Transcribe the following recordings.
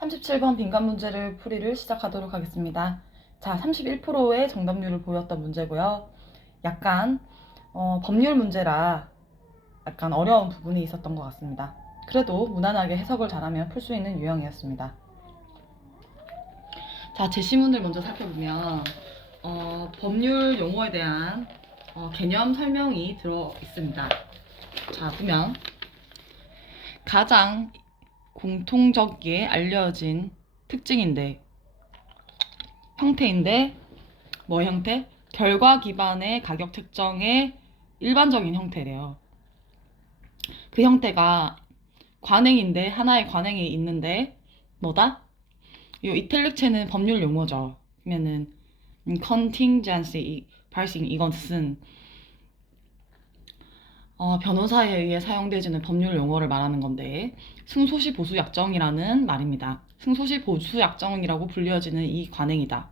37번 빈칸 문제를 풀이를 시작하도록 하겠습니다. 자, 31%의 정답률을 보였던 문제고요. 약간 어, 법률 문제라 약간 어려운 부분이 있었던 것 같습니다. 그래도 무난하게 해석을 잘하면 풀 수 있는 유형이었습니다. 자, 제시문을 먼저 살펴보면 어, 법률 용어에 대한 어, 개념 설명이 들어 있습니다. 자, 보면 가장 공통적이게 알려진 특징인데 형태인데 뭐 형태? 결과 기반의 가격 책정의 일반적인 형태래요. 그 형태가 관행인데 하나의 관행이 있는데 뭐다? 요 이탈릭체는 법률 용어죠. 그러면은 이- 발생 이것은 어, 변호사에 의해 사용되지는 법률 용어를 말하는 건데 승소시 보수 약정이라는 말입니다. 승소시 보수 약정이라고 불려지는 이 관행이다.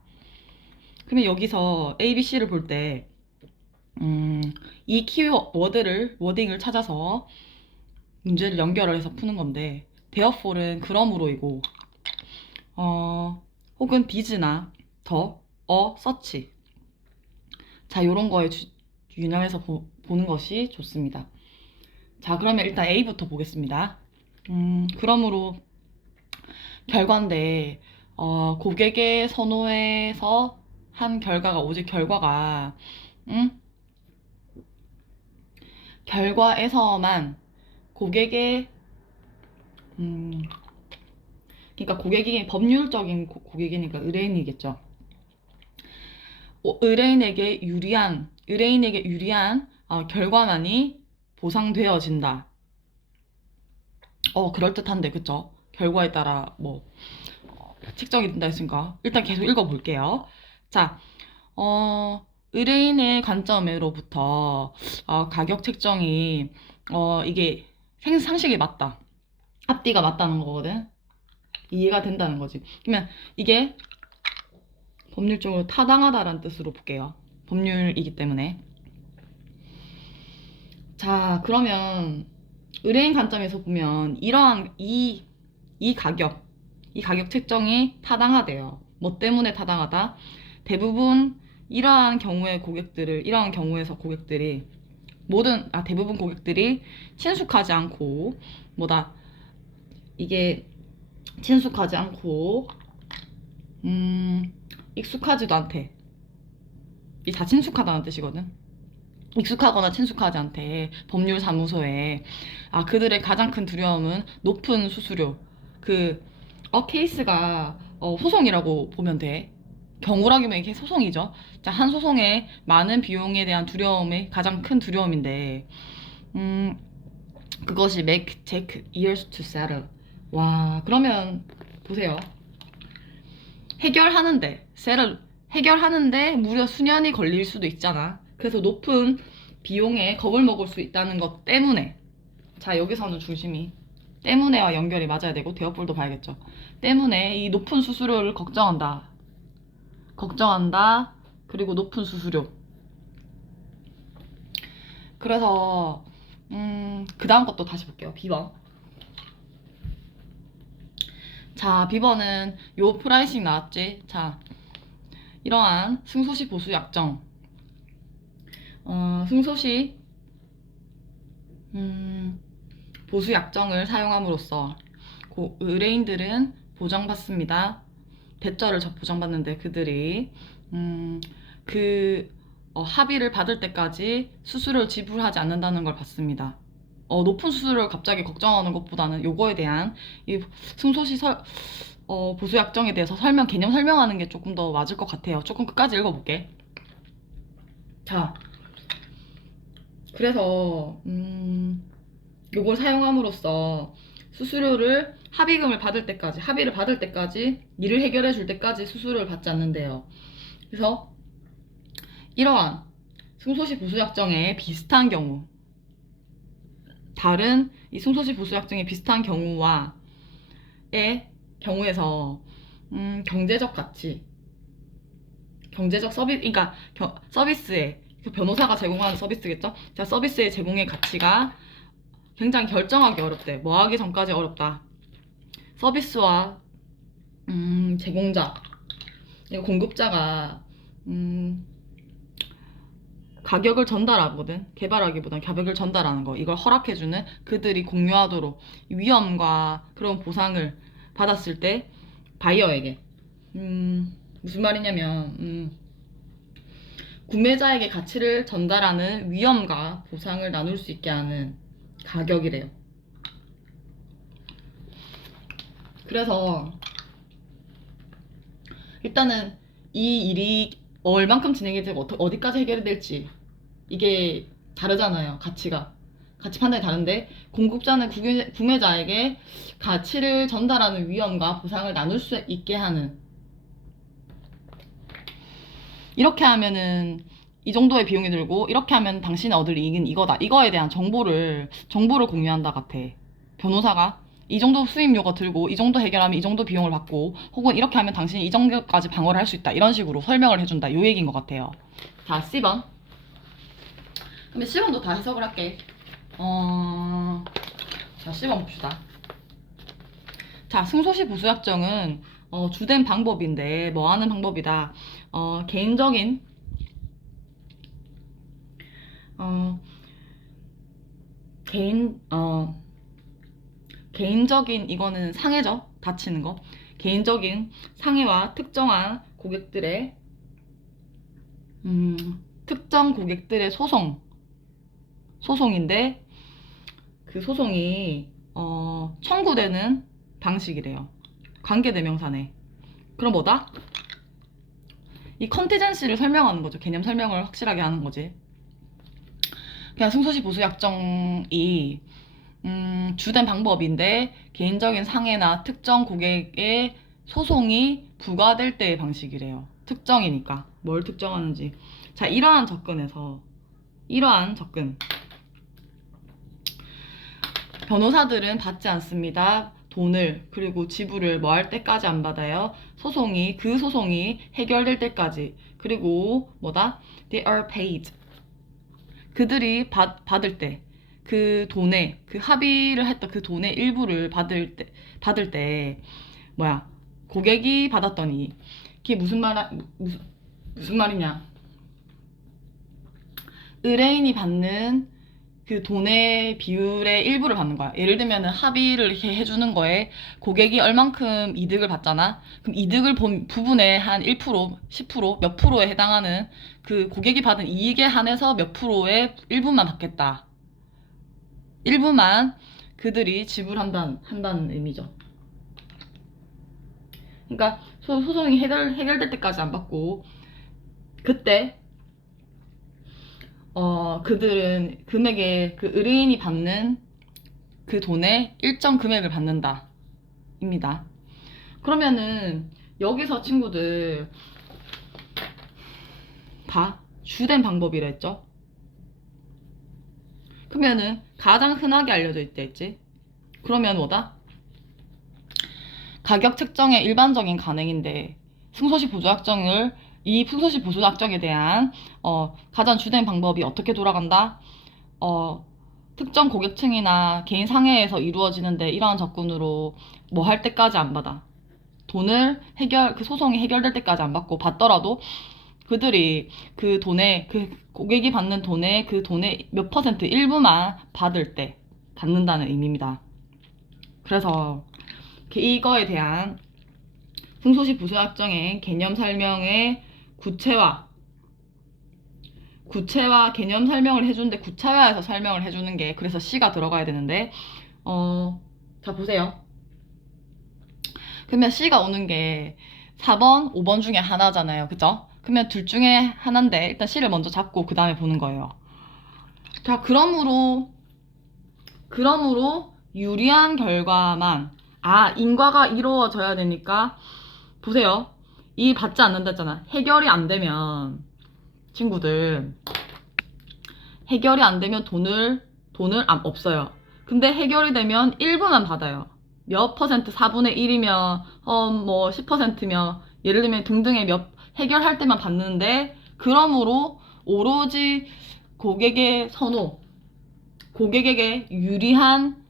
그러면 여기서 A, B, C를 볼 때, 음, 이 키워드를, 워딩을 찾아서 문제를 연결을 해서 푸는 건데, therefore는 그러므로이고, 어, 혹은 비즈나 더, 어, 서치. 자, 요런 거에 주- 유념해서 보, 보는 것이 좋습니다. 자, 그러면 일단 A부터 보겠습니다. 음, 그러므로 결과인데, 어, 고객의 선호에서 한 결과가, 오직 결과가, 음? 결과에서만 고객의, 음, 그러니까 고객이 법률적인 고, 고객이니까 의뢰인이겠죠. 어, 의뢰인에게 유리한, 의뢰인에게 유리한 어, 결과만이 보상되어진다. 어, 그럴듯한데, 그쵸? 결과에 따라 뭐, 어, 책정이 된다 했으니까. 일단 계속 읽어볼게요. 자, 어, 의뢰인의 관점으로부터 어, 가격 책정이, 어, 이게 생, 상식이 맞다. 앞뒤가 맞다는 거거든. 이해가 된다는 거지. 그러면 이게 법률적으로 타당하다라는 뜻으로 볼게요. 법률이기 때문에. 자, 그러면 의뢰인 관점에서 보면 이러한 이, 이 가격, 이 가격 책정이 타당하대요. 뭐 때문에 타당하다? 대부분 이러한 경우의 고객들을, 이러한 경우에서 고객들이 모든, 아, 대부분 고객들이 친숙하지 않고, 뭐다, 이게 친숙하지 않고, 음, 익숙하지도 않대. 이 다 친숙하다는 뜻이거든. 익숙하거나 친숙하지 않대. 법률 사무소에. 아, 그들의 가장 큰 두려움은 높은 수수료. 그, 어, 케이스가, 어, 소송이라고 보면 돼. 경우라기면 이게 소송이죠. 자, 한 소송에 많은 비용에 대한 두려움이 가장 큰 두려움인데, 음, 그것이 make, take years to settle. 와, 그러면, 보세요. 해결하는데, settle, 해결하는데 무려 수년이 걸릴 수도 있잖아. 그래서 높은 비용에 겁을 먹을 수 있다는 것 때문에. 자, 여기서는 중심이 때문에와 연결이 맞아야 되고, 대업불도 봐야겠죠. 때문에 이 높은 수수료를 걱정한다. 걱정한다. 그리고 높은 수수료. 그래서, 음, 그 다음 것도 다시 볼게요. B번. 자, B번은 요 프라이싱 나왔지? 자, 이러한 승소시 보수 약정. 어, 승소시, 음, 보수 약정을 사용함으로써 고, 의뢰인들은 보장받습니다. 저- 보장받는데 그들이 음, 그 어, 합의를 받을 때까지 수수료를 지불하지 않는다는 걸 봤습니다. 어, 높은 수수료를 갑자기 걱정하는 것보다는 요거에 대한 이 승소시 설, 어, 보수 약정에 대해서 설명 개념 설명하는 게 조금 더 맞을 것 같아요. 조금 끝까지 읽어볼게. 자, 그래서 음, 요걸 사용함으로써 수수료를 합의금을 받을 때까지 합의를 받을 때까지 일을 해결해 줄 때까지 수수료를 받지 않는데요. 그래서 이러한 승소시 보수 약정에 비슷한 경우 다른 이 승소시 보수 약정에 비슷한 경우와의 경우에서 음, 경제적 가치 경제적 서비스 그러니까 그 변호사가 제공하는 서비스겠죠? 자 서비스의 제공의 가치가 굉장히 결정하기 어렵대. 뭐 하기 전까지 어렵다. 서비스와 음, 제공자, 공급자가 음, 가격을 전달하거든. 개발하기보단 가격을 전달하는 거. 이걸 허락해주는 그들이 공유하도록 위험과 그런 보상을 받았을 때 바이어에게 음, 무슨 말이냐면 음, 구매자에게 가치를 전달하는 위험과 보상을 나눌 수 있게 하는 가격이래요. 그래서 일단은 이 일이 얼만큼 진행이 되고 어디까지 해결이 될지 이게 다르잖아요. 가치가. 가치 판단이 다른데 공급자는 구매, 구매자에게 가치를 전달하는 위험과 보상을 나눌 수 있게 하는 이렇게 하면은 이 정도의 비용이 들고 이렇게 하면 당신이 얻을 이익은 이거다. 이거에 대한 정보를 정보를 공유한다 같아. 변호사가 이 정도 수임료가 들고 이 정도 해결하면 이 정도 비용을 받고 혹은 이렇게 하면 당신이 이 정도까지 방어를 할 수 있다. 이런 식으로 설명을 해준다. 요 얘기인 것 같아요. 자, C번. 근데 C번도 다 해석을 할게. 어, 자, C번 봅시다. 자, 승소시 보수약정은 어, 주된 방법인데 뭐 하는 방법이다. 어, 개인적인 어, 개인 어, 개인적인 이거는 상해죠. 다치는 거. 개인적인 상해와 특정한 고객들의 음, 특정 고객들의 소송 소송인데 그 소송이 어, 청구되는 방식이래요. 관계대명사네. 그럼 뭐다? 이 컨티전시를 설명하는 거죠. 개념 설명을 확실하게 하는 거지. 그냥 승소시 보수 약정이 음, 주된 방법인데 개인적인 상해나 특정 고객의 소송이 부과될 때의 방식이래요. 특정이니까 뭘 특정하는지. 자, 이러한 접근에서 이러한 접근. 변호사들은 받지 않습니다. 돈을 그리고 지불을 뭐 할 때까지 안 받아요. 소송이 그 소송이 해결될 때까지 그리고 뭐다? They are paid. 그들이 받, 받을 때 그 돈에 그 합의를 했던 그 돈의 일부를 받을 때 받을 때 뭐야 고객이 받았더니 그게 무슨 말 무슨 무슨 말이냐 의뢰인이 받는 그 돈의 비율의 일부를 받는 거야. 예를 들면은 합의를 이렇게 해주는 거에 고객이 얼만큼 이득을 받잖아. 그럼 이득을 본 부분의 한 1%, 10%, 몇 프로에 해당하는 그 고객이 받은 이익에 한해서 몇 프로의 일부만 받겠다. 일부만 그들이 지불한다는 한다는 의미죠. 그러니까 소, 소송이 해결, 해결될 때까지 안 받고 그때 어, 그들은 금액에 그 의뢰인이 받는 그 돈의 일정 금액을 받는다. 입니다. 그러면은 여기서 친구들 봐. 주된 방법이라 했죠? 그러면은 가장 흔하게 알려져 있다 했지? 그러면 뭐다? 가격 책정의 일반적인 간행인데 승소시 보조약정을 이 승소시 보조약정에 대한 어, 가장 주된 방법이 어떻게 돌아간다? 어, 특정 고객층이나 개인 상해에서 이루어지는데 이러한 접근으로 뭐 할 때까지 안 받아. 돈을 해결, 그 소송이 해결될 때까지 안 받고 받더라도 그들이 그 돈에, 그 고객이 받는 돈에 그 돈의 몇 퍼센트 일부만 받을 때 받는다는 의미입니다. 그래서 그 이거에 대한 승소시 부수약정의 개념 설명의 구체화 구체화 개념 설명을 해주는데 구체화해서 설명을 해주는 게 그래서 C가 들어가야 되는데 어, 자 보세요. 그러면 C가 오는 게 4번, 5번 중에 하나잖아요. 그죠? 그러면 둘 중에 하나인데 일단 C를 먼저 잡고 그 다음에 보는 거예요. 자, 그러므로 그러므로 유리한 결과만 아, 인과가 이루어져야 되니까 보세요. 이 받지 않는다 했잖아. 해결이 안 되면 친구들 해결이 안 되면 돈을 돈을 안 없어요. 근데 해결이 되면 일부만 받아요. 몇 퍼센트 4분의 1이면 어뭐 10%면 예를 들면 등등의 몇 해결할 때만 받는데 그러므로 오로지 고객의 선호 고객에게 유리한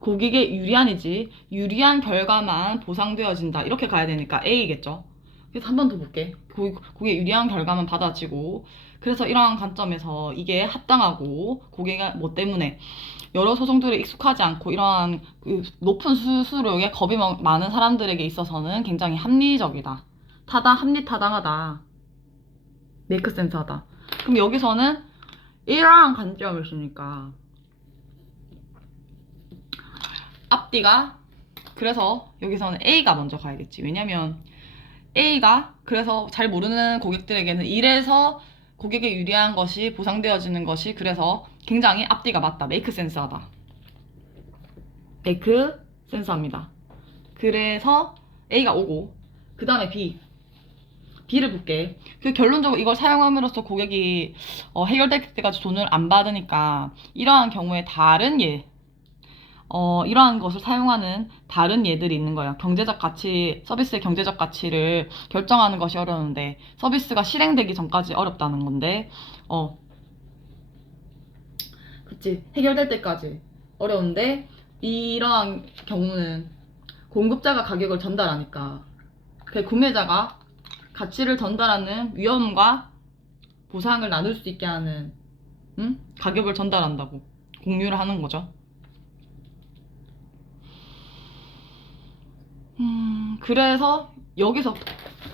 고객에 유리한이지 유리한 결과만 보상되어진다 이렇게 가야 되니까 A겠죠. 그래서 한 번 더 볼게. 고- 고객 유리한 결과만 받아지고 그래서 이러한 관점에서 이게 합당하고 고객가 뭐 때문에 여러 소송들에 익숙하지 않고 이러한 그 높은 수수료에 겁이 마- 많은 사람들에게 있어서는 굉장히 합리적이다. 타당 합리 타당하다. 메이크 센스하다. 그럼 여기서는 이러한 관점을 쓰니까 앞뒤가 그래서 여기서는 A가 먼저 가야겠지. 왜냐면 A가 그래서 잘 모르는 고객들에게는 이래서 고객에 유리한 것이 보상되어지는 것이 그래서 굉장히 앞뒤가 맞다. 메이크 센스하다. 메이크 센스합니다. 그래서 A가 오고 그 다음에 B B를 볼게. 그 결론적으로 이걸 사용함으로써 고객이 어, 해결될 때까지 돈을 안 받으니까 이러한 경우에 다른 예, 어, 이러한 것을 사용하는 다른 예들이 있는 거야. 경제적 가치, 서비스의 경제적 가치를 결정하는 것이 어려운데, 서비스가 실행되기 전까지 어렵다는 건데, 어. 그치. 해결될 때까지 어려운데, 이러한 경우는 공급자가 가격을 전달하니까, 그 구매자가 가치를 전달하는 위험과 보상을 나눌 수 있게 하는, 응? 가격을 전달한다고. 공유를 하는 거죠. 음, 그래서 여기서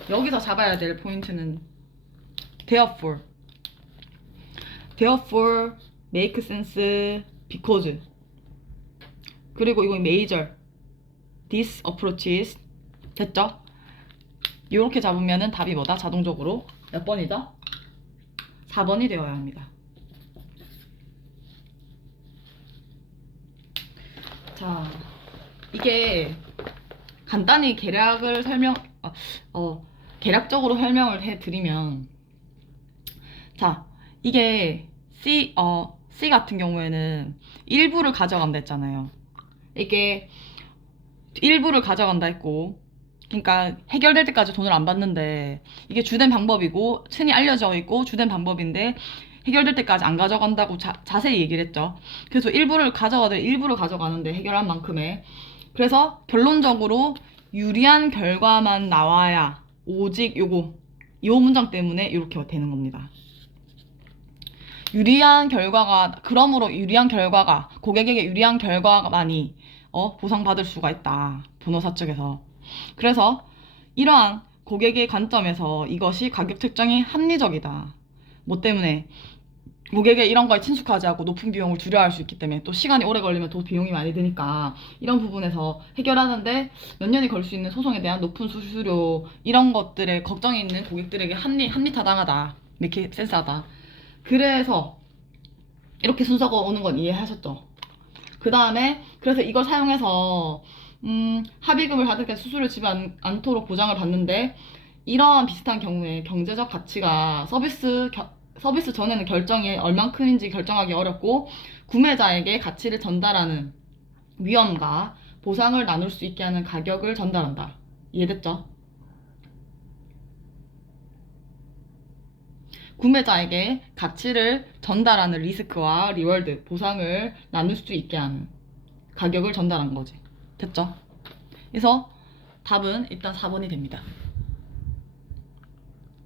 여기서 잡아야 될 포인트는 therefore therefore make sense because 그리고 이거 major this approaches 됐죠? 이렇게 잡으면은 답이 뭐다? 자동적으로 몇 번이죠? 4번이 되어야 합니다. 자, 이게 간단히 계략을 설명, 어, 어, 계략적으로 설명을 해드리면, 자, 이게 C, 어, C 같은 경우에는 일부를 가져간다 했잖아요. 이게 일부를 가져간다 했고, 그러니까 해결될 때까지 돈을 안 받는데, 이게 주된 방법이고, 흔히 알려져 있고, 주된 방법인데, 해결될 때까지 안 가져간다고 자, 자세히 얘기를 했죠. 그래서 일부를 가져가되 일부를 가져가는데 해결한 만큼의 그래서 결론적으로 유리한 결과만 나와야 오직 요거 요 문장 때문에 이렇게 되는 겁니다. 유리한 결과가 그러므로 유리한 결과가 고객에게 유리한 결과만이 어, 보상받을 수가 있다. 변호사 측에서. 그래서 이러한 고객의 관점에서 이것이 가격 책정이 합리적이다. 뭐 때문에 고객의 이런 거에 친숙하지 않고 높은 비용을 줄여야 할 수 있기 때문에 또 시간이 오래 걸리면 또 비용이 많이 드니까 이런 부분에서 해결하는데 몇 년이 걸 수 있는 소송에 대한 높은 수수료 이런 것들에 걱정이 있는 고객들에게 합리 합리타당하다 이렇게 센스하다 그래서 이렇게 순서가 오는 건 이해하셨죠? 그 다음에 그래서 이걸 사용해서 음, 합의금을 받을 때 수수료 지불 않, 않도록 보장을 받는데 이러한 비슷한 경우에 경제적 가치가 서비스 겨- 서비스 전에는 결정이 얼만큼인지 결정하기 어렵고 구매자에게 가치를 전달하는 위험과 보상을 나눌 수 있게 하는 가격을 전달한다. 이해됐죠? 구매자에게 가치를 전달하는 리스크와 리월드, 보상을 나눌 수 있게 하는 가격을 전달한 거지. 됐죠? 그래서 답은 일단 4번이 됩니다.